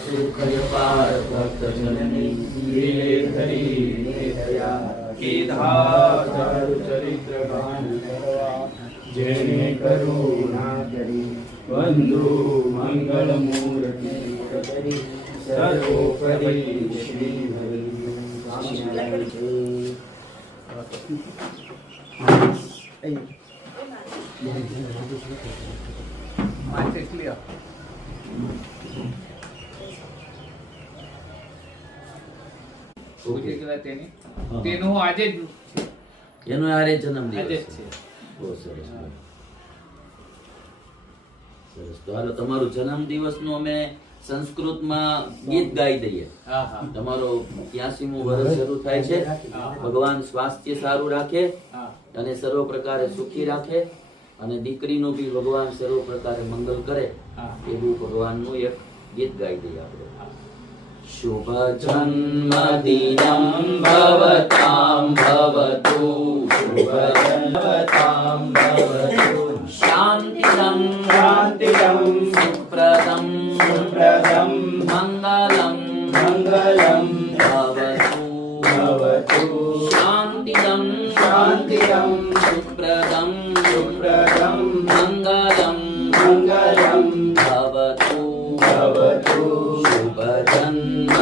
સુખપાર ભક્ત જનની દયા કીધા તારું ચરિત્ર ગાન કરવા જેને કરુણા કરી બંધુ મંગળ મૂર્તિ કરી સર્વોપરી શ્રી હરિ તેનું આજે જ એનો આરે જન્મદિવસ આજે જ છે. છે. બહુ સરસ સરસ. તો હાલો તમારું જન્મદિવસનું અમે સંસ્કૃતમાં ગીત ગાઈ દઈએ. હા હા તમારો 83મું વર્ષ શરૂ થાય છે. ભગવાન સ્વાસ્થ્ય સારું રાખે હા અને સર્વ પ્રકારે સુખી રાખે અને દીકરીનું બી ભગવાન સર્વ પ્રકારે મંગલ કરે હા. એવું ભગવાનનું એક ગીત ગાઈ દઈએ આપણે. શુભ જન્મદિનમ ભવતામ ભવતુ શુભ જન્મતામ ભવતુ શાંતિદમ શાંતિદમ સુપ્રદમ સુપ્રદમ મંગલમ મંગલમ ભવતુ ભવતુ શાંતિદમ શાંતિદમ સુપ્રદમ સુપ્રદમ મંગલમ મંગલમ ભવતુ ભવતુ શુભ જન્મ